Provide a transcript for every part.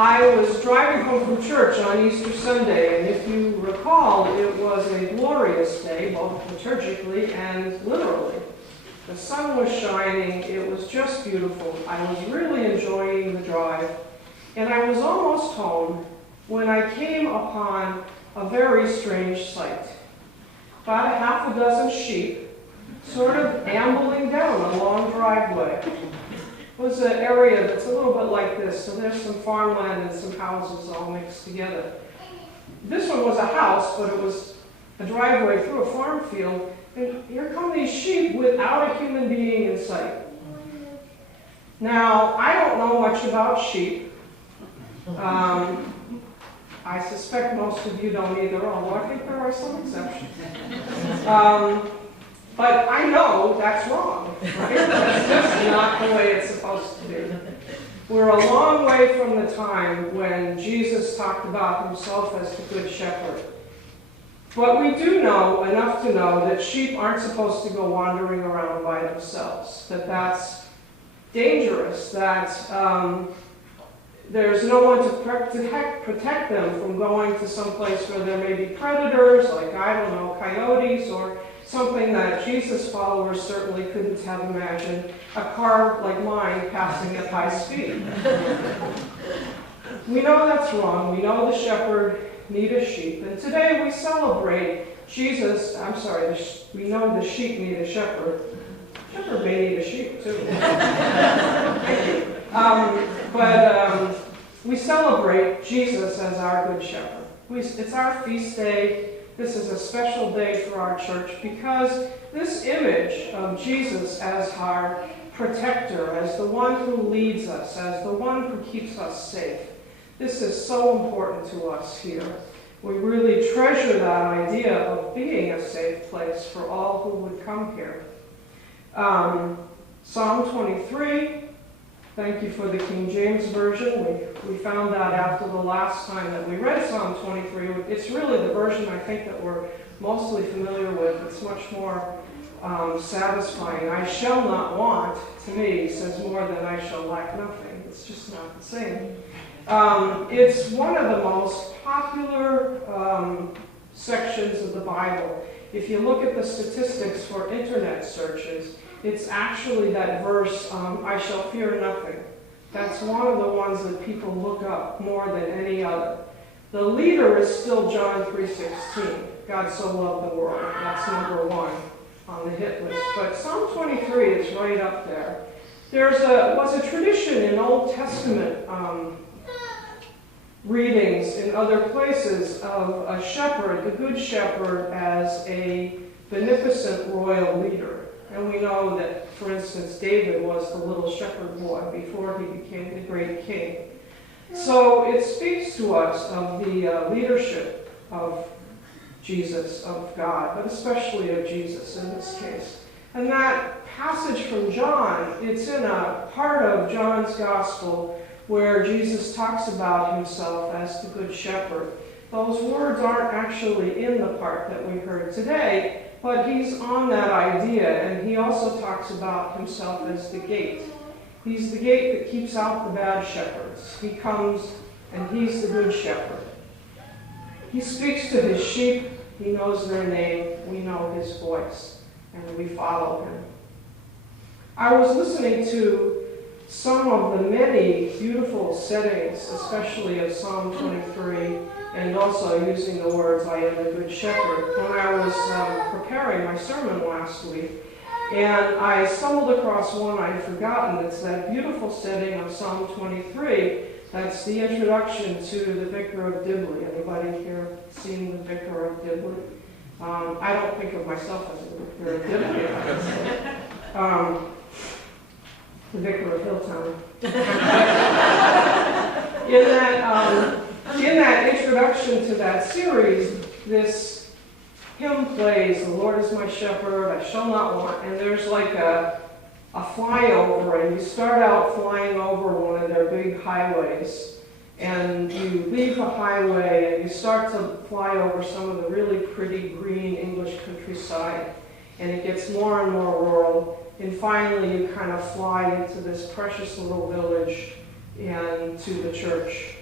I was driving home from church on Easter Sunday, and if you recall, it was a glorious day, both liturgically and literally. The sun was shining, it was just beautiful. I was really enjoying the drive, and I was almost home when I came upon a very strange sight. About a half a dozen sheep sort of ambling down a long driveway. It was an area that's a little bit like this, so there's some farmland and some houses all mixed together. This one was a house, but it was a driveway through a farm field, and here come these sheep without a human being in sight. Now, I don't know much about sheep. I suspect most of you don't either, although I think there are some exceptions. But I know that's wrong, right? That's just not the way it's supposed to be. We're a long way from the time when Jesus talked about himself as the Good Shepherd. But we do know enough to know that sheep aren't supposed to go wandering around by themselves, that that's dangerous, that there's no one to protect them from going to some place where there may be predators, like, I don't know, coyotes, or something that Jesus' followers certainly couldn't have imagined, a car like mine passing at high speed. We know that's wrong. We know the shepherd need a sheep. And today we celebrate Jesus, we know the sheep need a shepherd. Shepherd may need a sheep too. We celebrate Jesus as our Good Shepherd. It's our feast day. This is a special day for our church because this image of Jesus as our protector, as the one who leads us, as the one who keeps us safe, this is so important to us here. We really treasure that idea of being a safe place for all who would come here. Psalm 23, thank you for the King James Version. We found that after the last time that we read Psalm 23. It's really the version I think that we're mostly familiar with. It's much more satisfying. I shall not want, to me, says more than I shall lack nothing. It's just not the same. It's one of the most popular sections of the Bible. If you look at the statistics for internet searches, it's actually that verse, I shall fear nothing. That's one of the ones that people look up more than any other. The leader is still John 3:16. God so loved the world. That's number one on the hit list. But Psalm 23 is right up there. There was a tradition in Old Testament readings in other places of a shepherd, the Good Shepherd, as a beneficent royal leader. And we know that, for instance, David was the little shepherd boy before he became the great king. So it speaks to us of the leadership of Jesus, of God, but especially of Jesus in this case. And that passage from John, it's in a part of John's Gospel where Jesus talks about himself as the Good Shepherd. Those words aren't actually in the part that we heard today, but he's on that idea, and he also talks about himself as the gate. He's the gate that keeps out the bad shepherds. He comes, and he's the Good Shepherd. He speaks to his sheep. He knows their name. We know his voice, and we follow him. I was listening to some of the many beautiful settings, especially of Psalm 23, and also using the words, I am the Good Shepherd, when I was preparing my sermon last week. And I stumbled across one I'd forgotten. It's that beautiful setting of Psalm 23. That's the introduction to the Vicar of Dibley. Anybody here seen the Vicar of Dibley? I don't think of myself as the Vicar of Dibley. The Vicar of Hilltown. In that introduction to that series, this hymn plays, the Lord is my shepherd, I shall not want, and there's like a flyover, and you start out flying over one of their big highways, and you leave the highway, and you start to fly over some of the really pretty green English countryside, and it gets more and more rural, and finally you kind of fly into this precious little village and to the church.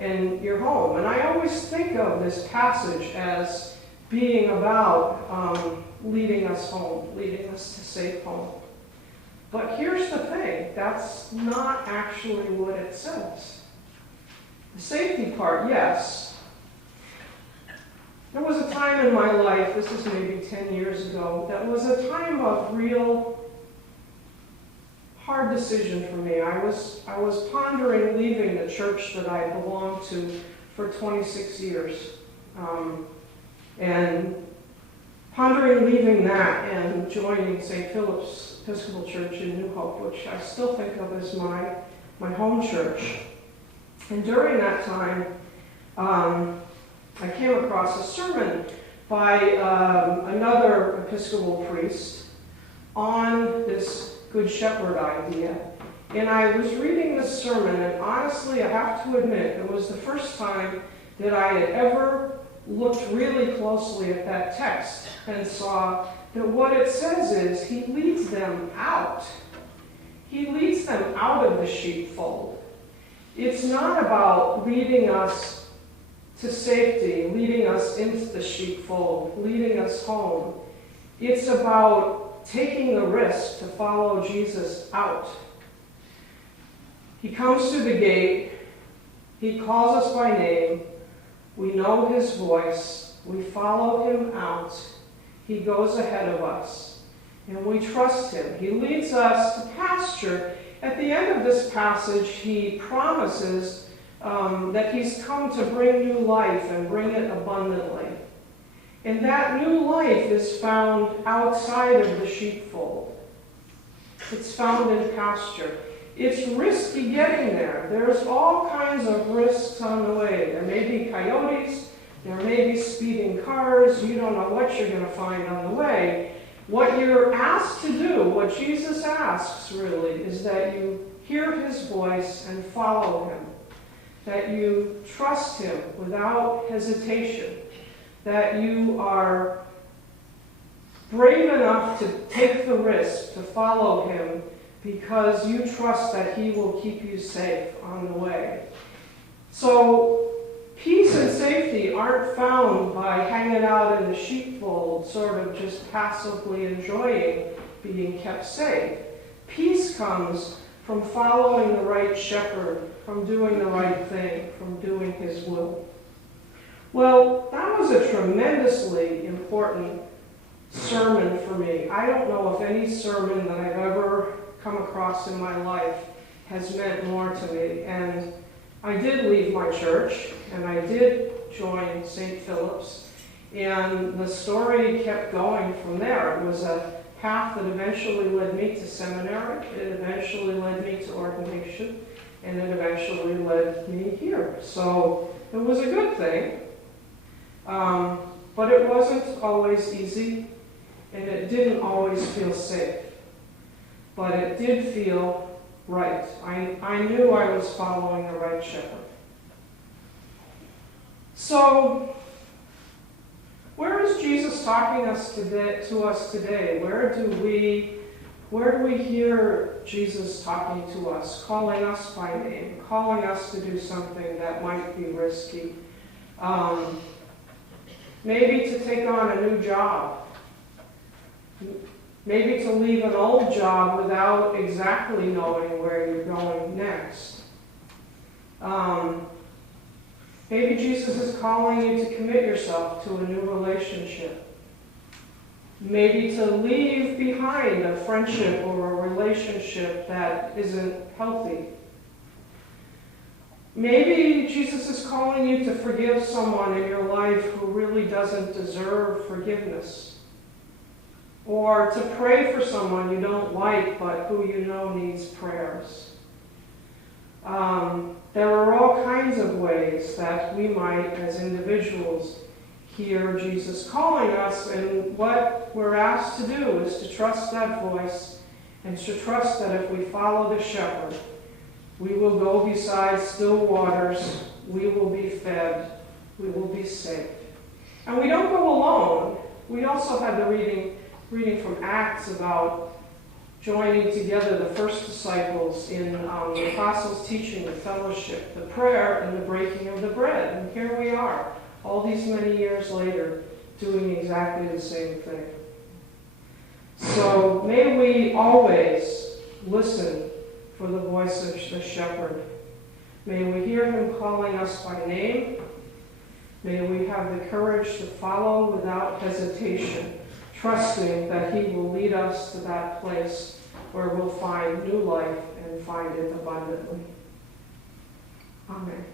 in your home. And I always think of this passage as being about leading us home, leading us to safe home. But here's the thing, that's not actually what it says. The safety part, yes. There was a time in my life, this is maybe 10 years ago, that was a time of real hard decision for me. I was pondering leaving the church that I belonged to for 26 years. And pondering leaving that and joining St. Philip's Episcopal Church in New Hope, which I still think of as my home church. And during that time, I came across a sermon by another Episcopal priest on this Good Shepherd idea. And I was reading this sermon, and honestly, I have to admit, it was the first time that I had ever looked really closely at that text and saw that what it says is he leads them out. He leads them out of the sheepfold. It's not about leading us to safety, leading us into the sheepfold, leading us home. It's about taking the risk to follow Jesus out. He comes through the gate. He calls us by name. We know his voice. We follow him out. He goes ahead of us. And we trust him. He leads us to pasture. At the end of this passage, he promises that he's come to bring new life and bring it abundantly. And that new life is found outside of the sheepfold. It's found in pasture. It's risky getting there. There's all kinds of risks on the way. There may be coyotes. There may be speeding cars. You don't know what you're going to find on the way. What you're asked to do, what Jesus asks really, is that you hear his voice and follow him. That you trust him without hesitation. That you are brave enough to take the risk to follow him because you trust that he will keep you safe on the way. So peace and safety aren't found by hanging out in the sheepfold, sort of just passively enjoying being kept safe. Peace comes from following the right shepherd, from doing the right thing, from doing his will. Well, that was a tremendously important sermon for me. I don't know if any sermon that I've ever come across in my life has meant more to me. And I did leave my church, and I did join St. Philip's, and the story kept going from there. It was a path that eventually led me to seminary, it eventually led me to ordination, and it eventually led me here. So it was a good thing, but it wasn't always easy, and it didn't always feel safe. But it did feel right. I knew I was following the right shepherd. So, where is Jesus talking to us today? Where do we hear Jesus talking to us, calling us by name, calling us to do something that might be risky? Maybe to take on a new job. Maybe to leave an old job without exactly knowing where you're going next. Maybe Jesus is calling you to commit yourself to a new relationship. Maybe to leave behind a friendship or a relationship that isn't healthy. Maybe Jesus is calling you to forgive someone in your life who really doesn't deserve forgiveness. Or to pray for someone you don't like but who you know needs prayers. There are all kinds of ways that we might, as individuals, hear Jesus calling us, and what we're asked to do is to trust that voice and to trust that if we follow the shepherd, we will go beside still waters, we will be fed, we will be safe. And we don't go alone. We also had the reading from Acts about joining together the first disciples in the apostles' teaching, the fellowship, the prayer, and the breaking of the bread. And here we are, all these many years later, doing exactly the same thing. So may we always listen for the voice of the shepherd. May we hear him calling us by name. May we have the courage to follow without hesitation, trusting that he will lead us to that place where we'll find new life and find it abundantly. Amen.